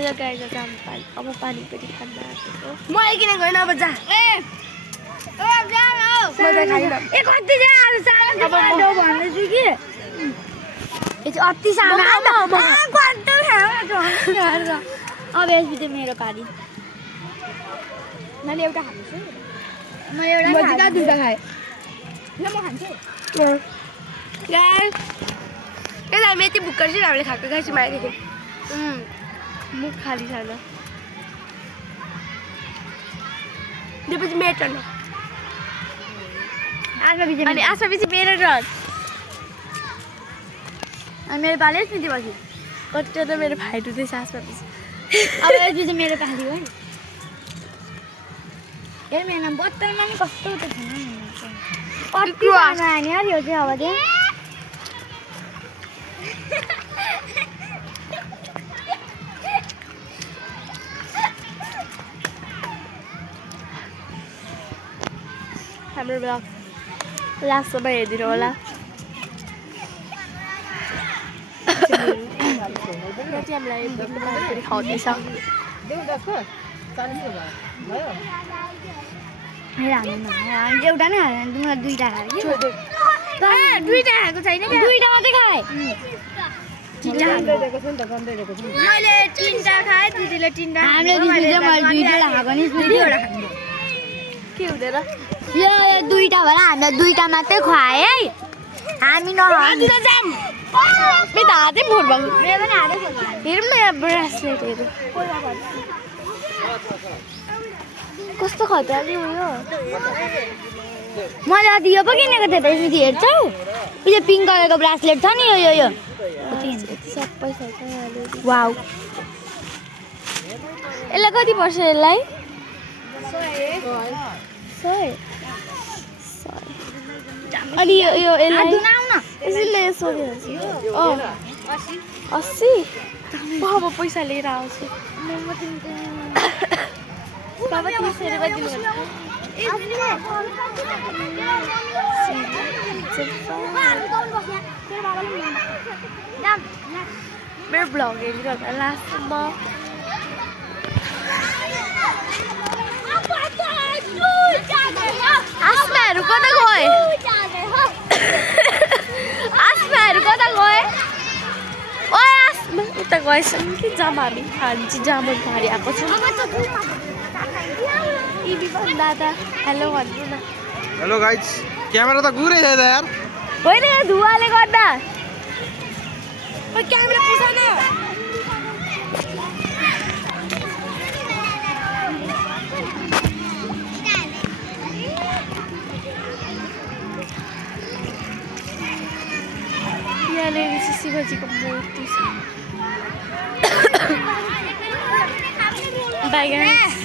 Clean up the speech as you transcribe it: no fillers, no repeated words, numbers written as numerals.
hello guys अब पानी पनि खान आएको म किन गएन अब जा कति भन्दैछु कि अति सानो अब यसपछि मेरो पारी मैले एउटा खान्छु म एउटा दुईटा खाएँ ल म खान्छु गाइस हामी यति भुक्कर चाहिँ हामीले खाएको खाइसक्यौँ आएदेखि मुख खाली छैन त्यसपछि मेरो टर्न अनि आसपछि मेरो टर्न अनि मेरो पाले स्मृति पछि कति त मेरो भाइ टुँदैछ आसपछि अब यसपछि मेरो पाली हो नि हेर मेरो नाम बोतलमा नि कस्तो त छैन कति सानो आयो नि यो चाहिँ अब चाहिँ हाम्रो ब्लग लास्टसम्म हेरिदिनु होला हामीलाई पनि खुवाउँदैछ एउटा नै खाएँ तिमीलाई दुईटा खाएँ दुईटा खाएको छैन दुईटा मात्रै खाएँ मैले 3टा खाएँ दिदीले 3टा हामीले दुईटा खाएको नि के हुँदैन यो दुईटा भएर हामीलाई दुईटा मात्रै खुवाए है हामी नखाने मेरो हातै फोड भएको मेरो पनि हातै फोड हेरौँ न यहाँ ब्रेसलेटहरू कस्तो खतरा उयो मैले अघि यो पो किनेको थिएँ त स्मृति हेर्छौ यो पिङ्क कलरको ब्रासलेट छ नि यो सबै छ वाउ यसलाई कति पर्छ यसलाई 100 अनि यो यसलाई यसले सोधिहाल्छु 80 अब पैसा लिएर आउँछु बाबा 30 रुपियाँ दिनु मेरो ब्लग हेरिरहनु लास्टमा आस्माहरू कता गए आस्माहरू कता गए ओए आस्मा उता गएछन् कि जाम हामी खान्छ जामुन भारी आएको छ दादा हेलो भन्नु न हेलो गाइस क्यामेरा त घुरै छ यार होइन धुवाले गर्दा क्यामेरा पुछान यहाँनिर शिवजीको मूर्ति छ बाई गाइस